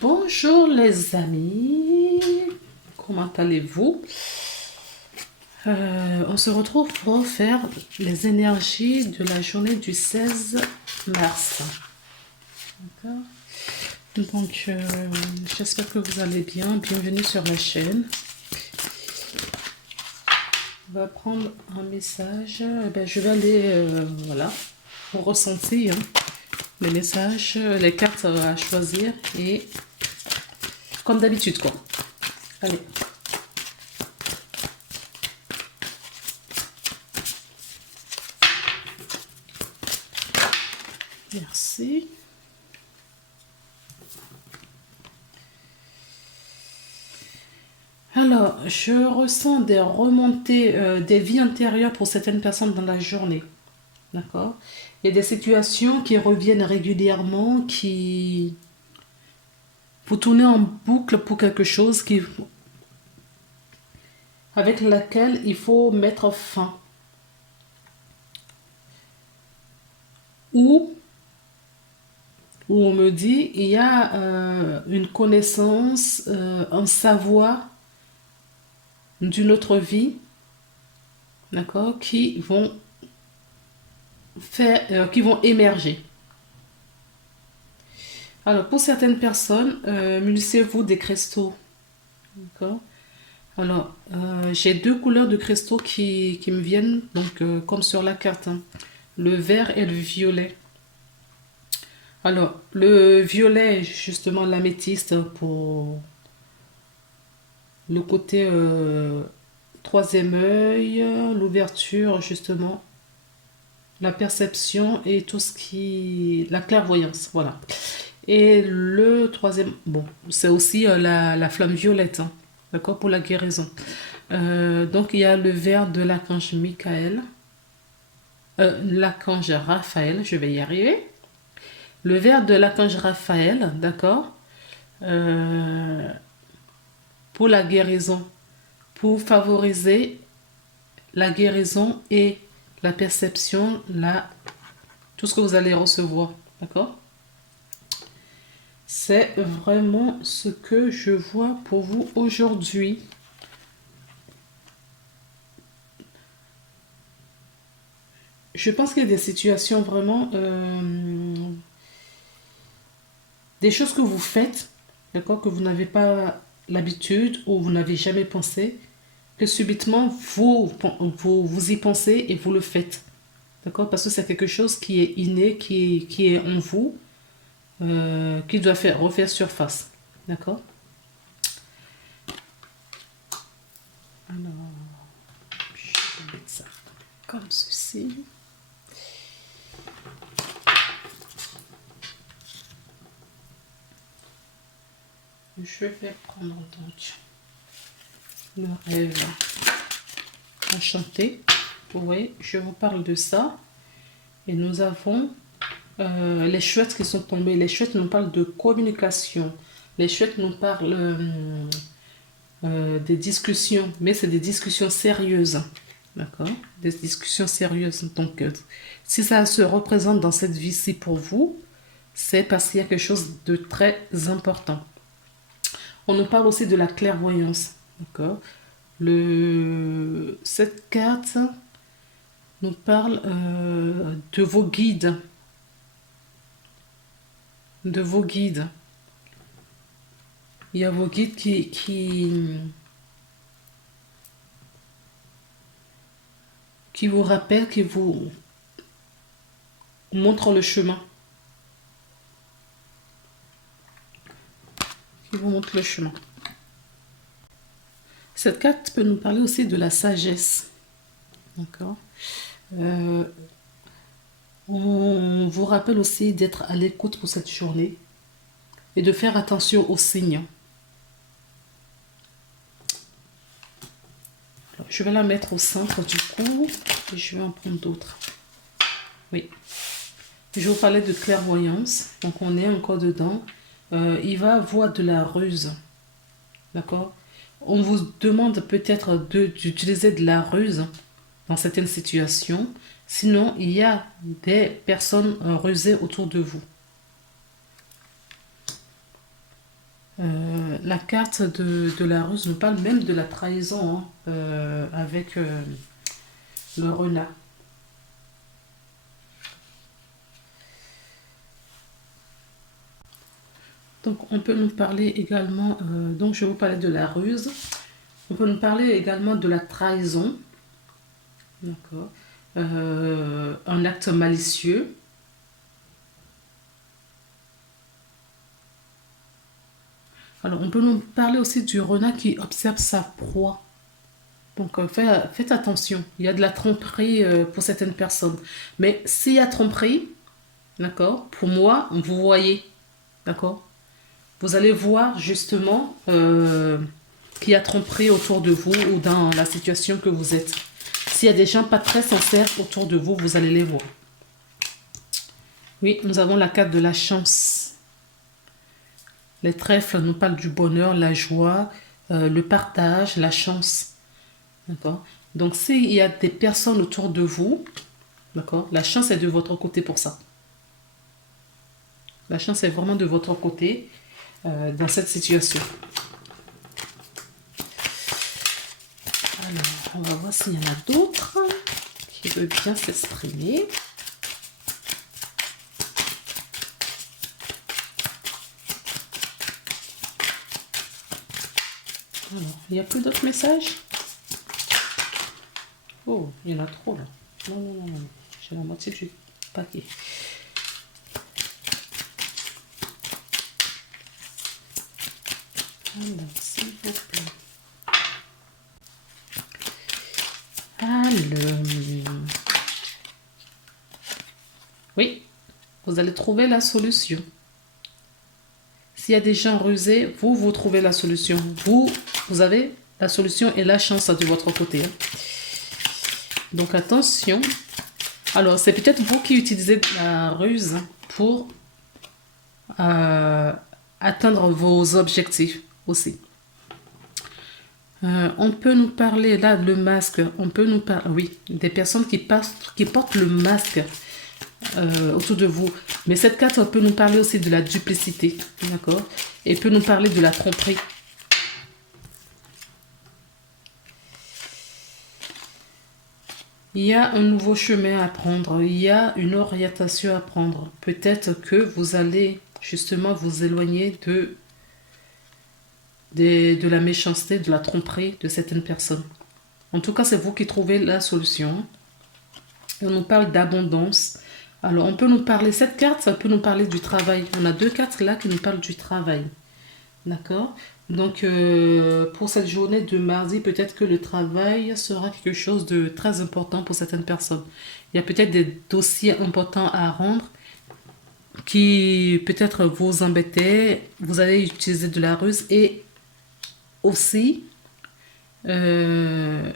Bonjour les amis, comment allez-vous? On se retrouve pour faire les énergies de la journée du 16 mars. D'accord. Donc, j'espère que vous allez bien. Bienvenue sur la chaîne. On va prendre un message. Je vais aller, voilà, au ressenti, hein, les messages, les cartes à choisir et comme d'habitude, quoi. Allez. Merci. Alors, je ressens des remontées, des vies antérieures pour certaines personnes dans la journée. D'accord? Il y a des situations qui reviennent régulièrement, qui... Vous tournez en boucle pour quelque chose qui... avec laquelle il faut mettre fin. Ou on me dit, il y a une connaissance, un savoir d'une autre vie, d'accord, qui vont qui vont émerger. Alors, pour certaines personnes, munissez-vous des cristaux. D'accord. Alors, j'ai deux couleurs de cristaux qui me viennent, donc comme sur la carte, hein. Le vert et le violet. Alors, le violet, justement, l'améthyste pour le côté troisième œil, l'ouverture, justement, la perception et tout ce qui... la clairvoyance, voilà. Et le troisième, bon, c'est aussi la flamme violette, hein, d'accord, pour la guérison. Donc, il y a le vert de l'archange Michael, l'archange Raphaël, je vais y arriver. Le vert de l'archange Raphaël, d'accord, pour la guérison, pour favoriser la guérison et la perception, tout ce que vous allez recevoir, d'accord. C'est vraiment ce que je vois pour vous aujourd'hui. Je pense qu'il y a des situations vraiment... des choses que vous faites, d'accord, que vous n'avez pas l'habitude ou vous n'avez jamais pensé, que subitement vous y pensez et vous le faites. D'accord. Parce que c'est quelque chose qui est inné, qui est en vous, qui doit refaire surface. D'accord. Alors, je vais mettre ça comme ceci. Je vais prendre donc le rêve enchanté. Oui, je vous parle de ça. Et nous avons les chouettes qui sont tombées. Les chouettes nous parlent de communication. Les chouettes nous parlent des discussions, mais c'est des discussions sérieuses. D'accord. Des discussions sérieuses. Donc, si ça se représente dans cette vie-ci pour vous, c'est parce qu'il y a quelque chose de très important. On nous parle aussi de la clairvoyance. D'accord. Cette carte nous parle de vos guides. De vos guides. Il y a vos guides qui vous rappellent, qui vous montrent le chemin. Qui vous montrent le chemin. Cette carte peut nous parler aussi de la sagesse. D'accord. On vous rappelle aussi d'être à l'écoute pour cette journée et de faire attention aux signes. Alors, je vais la mettre au centre du coup et je vais en prendre d'autres. Oui. Je vous parlais de clairvoyance, donc on est encore dedans. Il va avoir de la ruse. D'accord. On vous demande peut-être d'utiliser de la ruse dans certaines situations. Sinon, il y a des personnes rusées autour de vous. La carte de la ruse nous parle même de la trahison, hein, avec le renard. Donc on peut nous parler également, donc je vais vous parler de la ruse. On peut nous parler également de la trahison, d'accord. Un acte malicieux. Alors on peut nous parler aussi du renard qui observe sa proie. Donc faites attention, il y a de la tromperie pour certaines personnes. Mais s'il y a tromperie, d'accord, pour moi, vous voyez, d'accord, vous allez voir justement qu'il y a tromperie autour de vous ou dans la situation que vous êtes. S'il y a des gens pas très sincères autour de vous, vous allez les voir. Oui, nous avons la carte de la chance. Les trèfles nous parlent du bonheur, la joie, le partage, la chance. D'accord. Donc, s'il y a des personnes autour de vous, d'accord, la chance est de votre côté pour ça. La chance est vraiment de votre côté dans cette situation. Alors, on va voir s'il y en a d'autres qui veulent bien s'exprimer. Alors, il n'y a plus d'autres messages? Oh, il y en a trop là. Non, non, non, non. J'ai la moitié du paquet. Alors, s'il vous plaît. Alors. Oui, vous allez trouver la solution. S'il y a des gens rusés, vous trouvez la solution. Vous avez la solution et la chance de votre côté. Donc attention. Alors, c'est peut-être vous qui utilisez la ruse pour atteindre vos objectifs aussi. On peut nous parler là, le masque. On peut nous parler, oui, des personnes qui portent le masque autour de vous. Mais cette carte peut nous parler aussi de la duplicité, d'accord? Et peut nous parler de la tromperie. Il y a un nouveau chemin à prendre, il y a une orientation à prendre. Peut-être que vous allez justement vous éloigner de la méchanceté, de la tromperie de certaines personnes. En tout cas, c'est vous qui trouvez la solution. Et on nous parle d'abondance. Alors, on peut nous parler, cette carte, ça peut nous parler du travail. On a deux cartes là qui nous parlent du travail. D'accord? Donc, pour cette journée de mardi, peut-être que le travail sera quelque chose de très important pour certaines personnes. Il y a peut-être des dossiers importants à rendre qui peut-être vous embêtaient. Vous allez utiliser de la ruse et aussi afin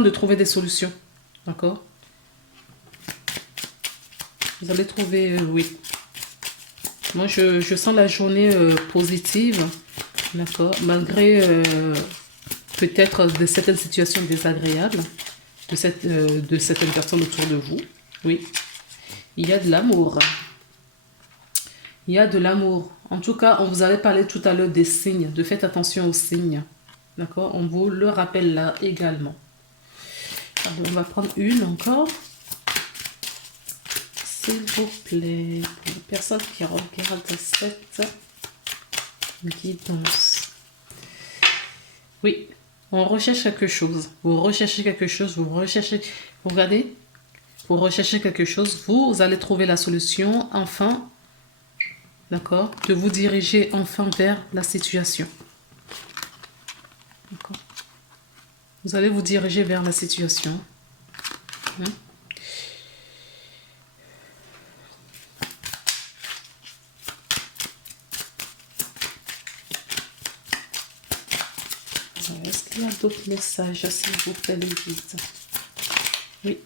de trouver des solutions. D'accord? Vous allez trouver, oui. Moi, je sens la journée positive, d'accord, malgré peut-être de certaines situations désagréables de certaines personnes autour de vous. Oui, il y a de l'amour. Il y a de l'amour. En tout cas, on vous avait parlé tout à l'heure des signes, de faites attention aux signes. D'accord? On vous le rappelle là également. Alors, on va prendre une encore. S'il vous plaît, pour les personnes qui regardent cette guidance. Oui, on recherche quelque chose. Vous recherchez quelque chose, vous regardez, vous recherchez quelque chose, vous allez trouver la solution, enfin, d'accord, de vous diriger enfin vers la situation. D'accord. Vous allez vous diriger vers la situation. Est-ce qu'il y a d'autres messages, s'il vous plaît, les guides? Oui.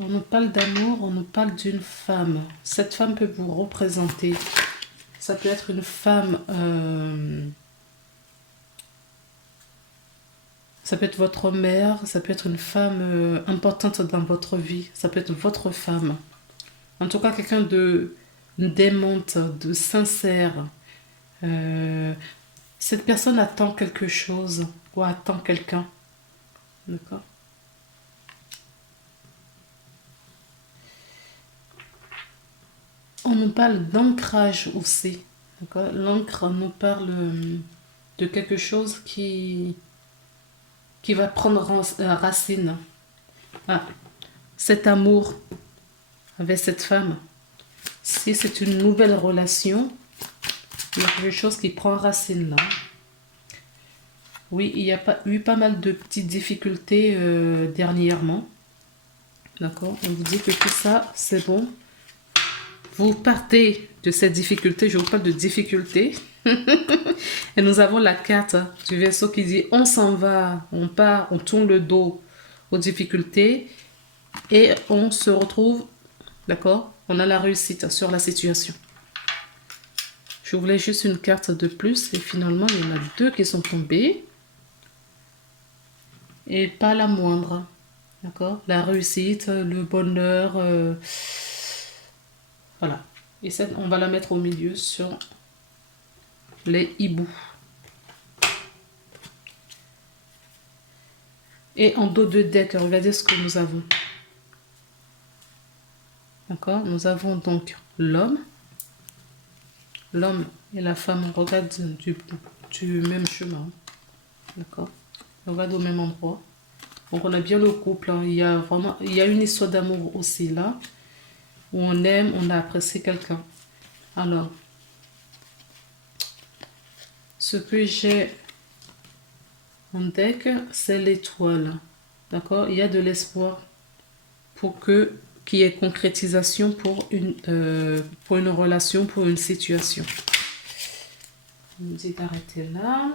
On nous parle d'amour, on nous parle d'une femme. Cette femme peut vous représenter. Ça peut être une femme... ça peut être votre mère, ça peut être une femme importante dans votre vie. Ça peut être votre femme. En tout cas, quelqu'un de d'aimante, de sincère. Euh, Cette personne attend quelque chose ou attend quelqu'un. D'accord? On nous parle d'ancrage aussi. D'accord? L'ancre nous parle de quelque chose qui va prendre racine. Ah, cet amour avec cette femme. Si c'est une nouvelle relation, il y a quelque chose qui prend racine là. Oui, il y a eu pas mal de petites difficultés dernièrement. D'accord? On vous dit que tout ça, c'est bon. Vous partez de cette difficulté. Je vous parle de difficulté. Et nous avons la carte du vaisseau qui dit on s'en va, on part, on tourne le dos aux difficultés et on se retrouve, d'accord? On a la réussite sur la situation. Je voulais juste une carte de plus et finalement il y en a deux qui sont tombées. Et pas la moindre, d'accord? La réussite, le bonheur, voilà. Et ça, on va la mettre au milieu sur les hiboux. Et en dos de deck, regardez ce que nous avons. D'accord? Nous avons donc l'homme. L'homme et la femme regardent du même chemin. D'accord? Ils regardent au même endroit. Donc on a bien le couple. Hein. Il y a une histoire d'amour aussi là. Où on aime, on a apprécié quelqu'un. Alors, ce que j'ai en deck, c'est l'étoile. D'accord? Il y a de l'espoir pour qu'il y ait concrétisation pour une relation, pour une situation. On me dit d'arrêter là.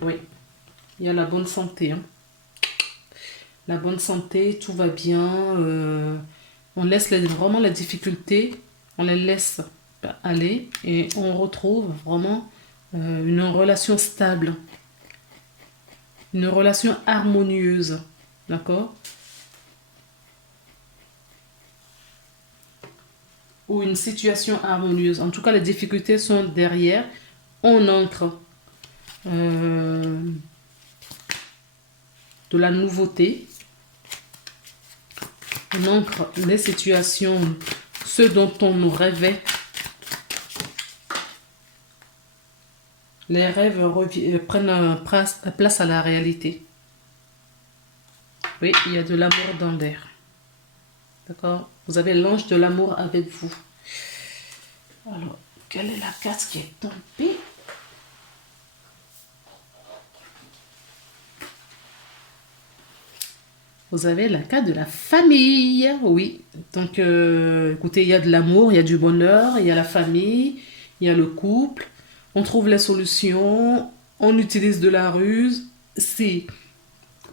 Oui, il y a la bonne santé. Hein. La bonne santé, tout va bien. On laisse vraiment les difficultés, on les laisse aller et on retrouve vraiment une relation stable. Une relation harmonieuse. D'accord? Ou une situation harmonieuse. En tout cas, les difficultés sont derrière. On entre de la nouveauté. On ancre les situations, ce dont on nous rêvait. Les rêves prennent place à la réalité. Oui, il y a de l'amour dans l'air. D'accord? Vous avez l'ange de l'amour avec vous. Alors, quelle est la carte qui est tombée? Vous avez la carte de la famille. Oui. Donc, écoutez, il y a de l'amour, il y a du bonheur, il y a la famille, il y a le couple. On trouve les solutions, on utilise de la ruse. Si.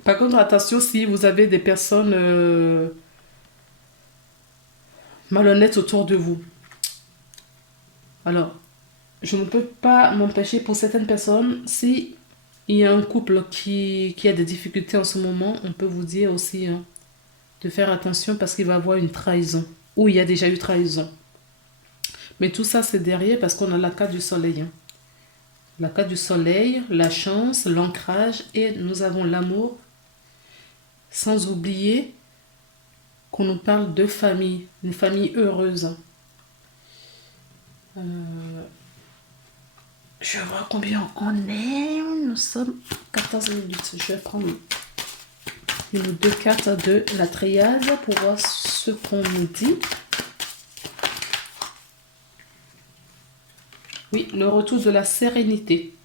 Par contre, attention, si vous avez des personnes malhonnêtes autour de vous. Alors, je ne peux pas m'empêcher pour certaines personnes, si il y a un couple qui a des difficultés en ce moment, on peut vous dire aussi hein, de faire attention parce qu'il va y avoir une trahison ou il y a déjà eu trahison. Mais tout ça, c'est derrière parce qu'on a la carte du soleil. Hein. La carte du soleil, la chance, l'ancrage et nous avons l'amour. Sans oublier qu'on nous parle de famille, une famille heureuse. Je vois combien on est. Nous sommes 14 minutes. Je vais prendre une ou deux cartes de la triade pour voir ce qu'on nous dit. Oui, le retour de la sérénité.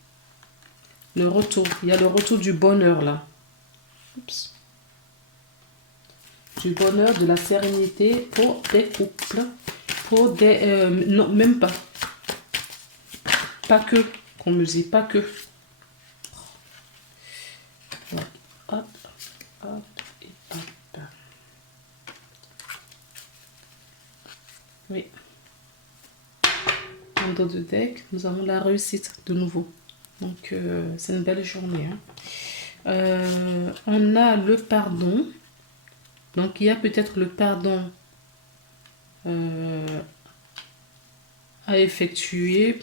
Le retour. Il y a le retour du bonheur là. Oups. Du bonheur, de la sérénité pour des couples. Pour des... non, même pas. Pas que. Qu'on me dit pas que. Ouais. Hop, hop et hop. Oui. En dos de deck, nous avons la réussite de nouveau. Donc, c'est une belle journée. Hein. On a le pardon. Donc, il y a peut-être le pardon à effectuer,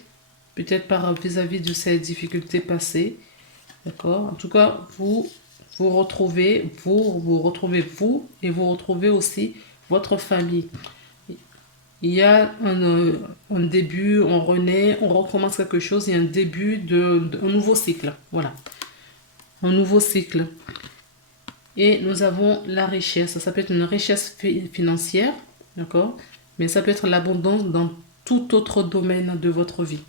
peut-être par vis-à-vis de ces difficultés passées. D'accord? En tout cas, vous retrouvez, vous retrouvez vous et vous retrouvez aussi votre famille. Il y a un début, on renaît, on recommence quelque chose, il y a un début d'un nouveau cycle. Voilà, un nouveau cycle. Et nous avons la richesse. Ça peut être une richesse financière, d'accord? Mais ça peut être l'abondance dans tout autre domaine de votre vie.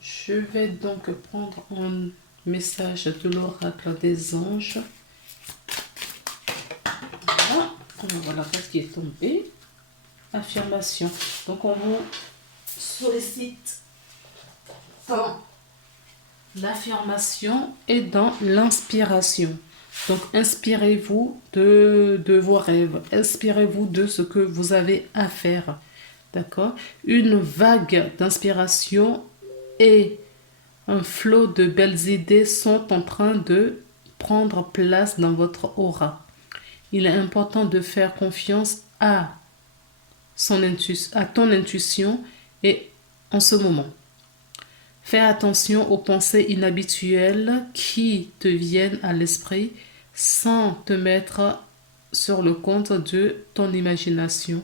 Je vais donc prendre un message de l'oracle des anges. Voilà, voilà ce qui est tombé. Affirmation. Donc on vous sollicite dans l'affirmation et dans l'inspiration. Donc inspirez-vous de vos rêves. Inspirez-vous de ce que vous avez à faire. D'accord? Une vague d'inspiration et un flot de belles idées sont en train de prendre place dans votre aura. Il est important de faire confiance à ton intuition et en ce moment. Fais attention aux pensées inhabituelles qui te viennent à l'esprit sans te mettre sur le compte de ton imagination.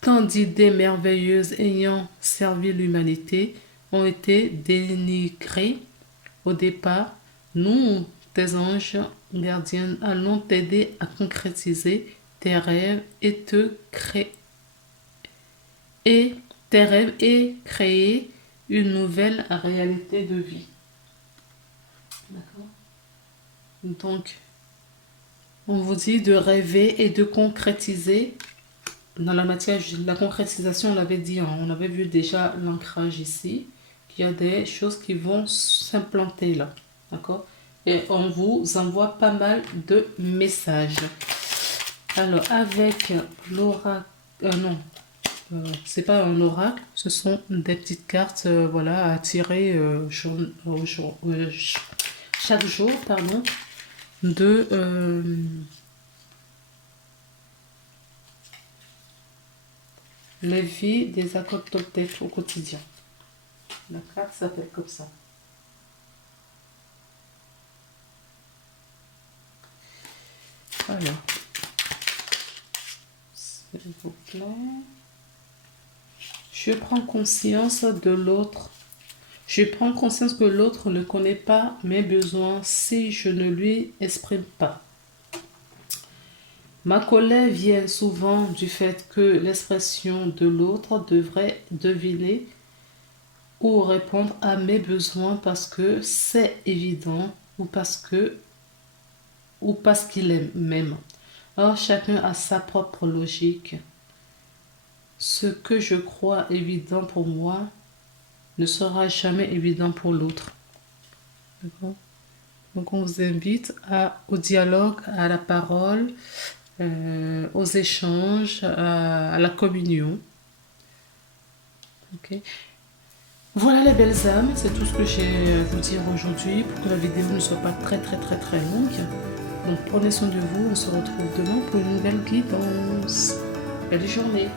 Tant d'idées merveilleuses ayant servi l'humanité ont été dénigrées au départ. Nous, tes anges gardiens, allons t'aider à concrétiser tes rêves et créer une nouvelle réalité de vie. D'accord? Donc, on vous dit de rêver et de concrétiser. Dans la matière, la concrétisation, on l'avait dit, hein, on avait vu déjà l'ancrage ici, qu'il y a des choses qui vont s'implanter là. D'accord? Et on vous envoie pas mal de messages. Alors, avec l'oracle, non, c'est pas un oracle, ce sont des petites cartes voilà, à tirer chaque jour, pardon, de la vie des accords Toltec au quotidien. La carte s'appelle comme ça. Alors, s'il vous plaît. Je prends conscience de l'autre. Je prends conscience que l'autre ne connaît pas mes besoins si je ne lui exprime pas. Ma colère vient souvent du fait que l'expression de l'autre devrait deviner ou répondre à mes besoins parce que c'est évident ou parce qu'il m'aime. Or, chacun a sa propre logique. Ce que je crois évident pour moi ne sera jamais évident pour l'autre. D'accord? Donc, on vous invite au dialogue, à la parole, aux échanges, à la communion. Ok. Voilà les belles âmes, c'est tout ce que j'ai à vous dire aujourd'hui pour que la vidéo ne soit pas très longue. Donc prenez soin de vous, on se retrouve demain pour une nouvelle guidance. Belle journée.